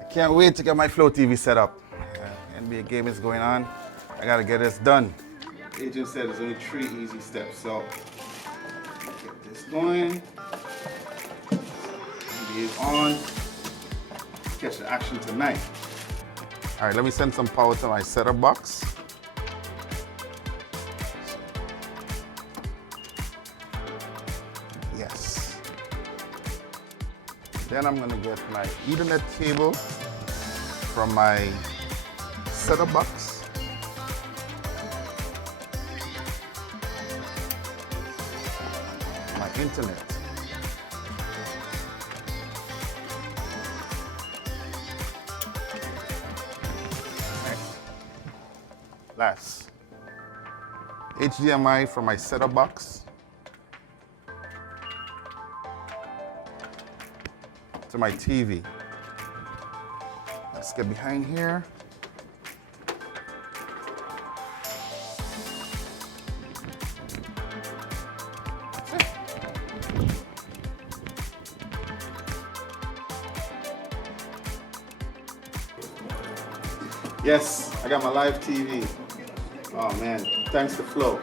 I can't wait to get my Flow TV set up. NBA game is going on. I gotta get this done. Agent said there's only 3 easy steps, so get this going. NBA is on. Catch the action tonight. All right, let me send some power to my setup box. Yes. Then I'm gonna get my Ethernet cable from my setup box. My internet. Last, HDMI from my setup box to my TV. Let's get behind here. Yes, I got my live TV. Oh man, thanks to Flow.